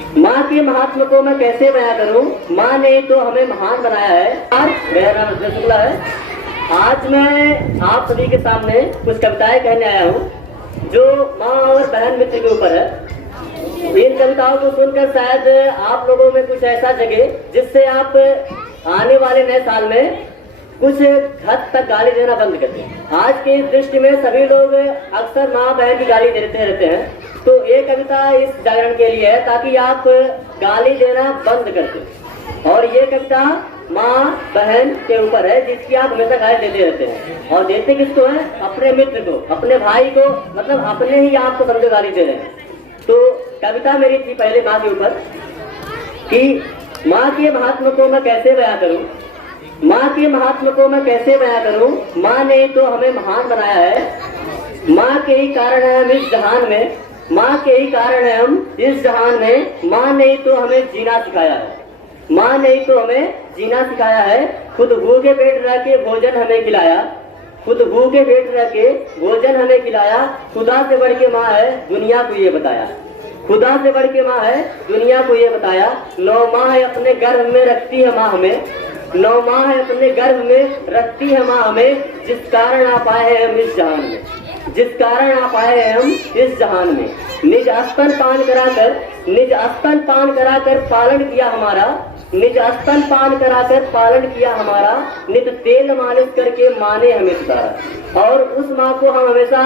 माँ के महात्म को मैं कैसे बयां करूं, माँ ने तो हमें महान बनाया है। आज मेरा नाम रसगुल्ला है। आज मैं आप सभी के सामने कुछ कविताएं कहने आया हूँ जो माँ और बहन मित्र के ऊपर है। इन कविताओं को सुनकर शायद आप लोगों में कुछ ऐसा जगे जिससे आप आने वाले नए साल में कुछ हद तक गाली देना बंद कर दें। आज की दृष्टि में सभी लोग अक्सर माँ बहन की गाली देते रहते हैं, तो ये कविता इस जागरण के लिए है ताकि आप गाली देना बंद कर दें। और ये कविता माँ बहन के ऊपर है जिसकी आप हमेशा गाली देते रहते हैं। और देते किसको है? अपने मित्र को, अपने भाई को, मतलब अपने ही आपको समझो गाली दे रहे हैं। तो कविता मेरी थी पहले माँ के ऊपर कि माँ के महात्म को मैं कैसे बयां करूं, माँ के महात्म को मैं कैसे बयां करूं, माँ ने तो हमें महान बनाया है। माँ के ही कारण है हम इस जहान में, माँ के ही कारण है हम इस जहान में। माँ ने तो हमें जीना सिखाया है, माँ ने तो हमें जीना सिखाया है। खुद भूखे पेट रह के भोजन हमें खिलाया, खुद भूखे पेट रह के भोजन हमें खिलाया। खुदा से बढ़ के माँ है दुनिया को ये बताया, खुदा से बढ़ के माँ है दुनिया को ये बताया। 9 माह है अपने गर्भ में रखती है माँ हमें, 9 माह है अपने गर्भ में रखती है माँ हमें। जिस कारण आप आए हैं हम इस जहान में, जिस कारण आप आए हैं हम इस जहान में। निज स्तन पान कराकर, निज स्तन पान कराकर पालन किया हमारा, निज स्तन पान कराकर पालन किया हमारा। नित तेल मालिश करके माँ ने हमें सुधारा। और उस माँ को हम हमेशा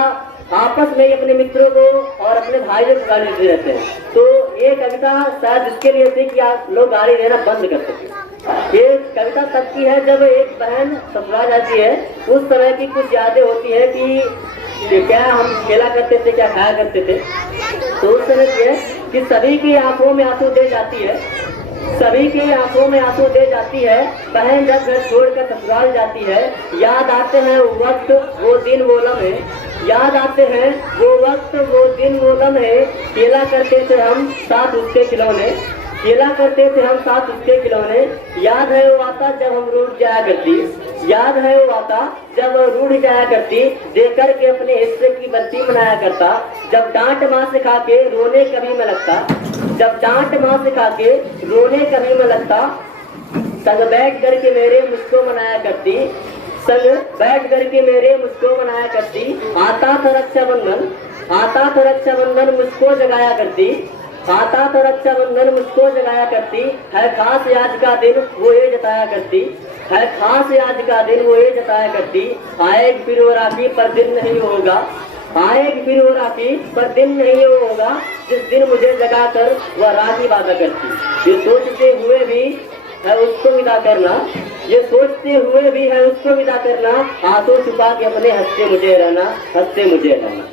आपस में अपने मित्रों को और अपने भाइयों को गाली देते रहते हैं। तो ये कविता शायद इसके लिए थी कि आप लोग गाली देना बंद कर सकें। ये कविता तब की है जब एक बहन ससुराल जाती है, उस समय की कुछ यादें होती है कि क्या हम खेला करते थे, क्या खाया करते थे। तो उस समय की है कि सभी की आंखों में आंसू दे जाती है, सभी की आंखों में आंसू दे जाती है। बहन जब घर छोड़कर ससुराल जाती है, याद आते हैं वो वक्त वो दिन वो लम्हे, याद आते हैं वो वक्त वो दिन वो लम्हे। खेला करते थे हम साथ उसके खिलौने, खेला करते थे हम साथ उसके खिलौने। याद है वो आता जब हम रूठ जाया करती, याद है वो आता जब रूठ जाया करती। देख कर के अपने हिस्से की बत्ती मनाया करता। जब डांट माँ से खा के रोने कभी में लगता, जब डांट माँ से खा के रोने कभी में लगता। संग बैठ करके मेरे मुझको मनाया करती, संग बैठ करके मेरे मुझको मनाया करती। आता था रक्षाबंधन, आता था रक्षाबंधन मुझको जगाया करती, आता था रक्षाबंधन मुझको जगाया करती। है खास आज का दिन वो ये जताया करती, है खास आज का दिन वो ये जताया करती। आएगी फिर वो राखी पर दिन नहीं होगा, आएगी फिर वो राखी पर दिन नहीं होगा। जिस दिन मुझे जगाकर वह राखी बांधा करती। ये सोचते हुए भी है उसको विदा करना, ये सोचते हुए भी है उसको विदा करना। आंसू छुपा के अपने हंसते मुझे रहना, हंसते मुझे रहना।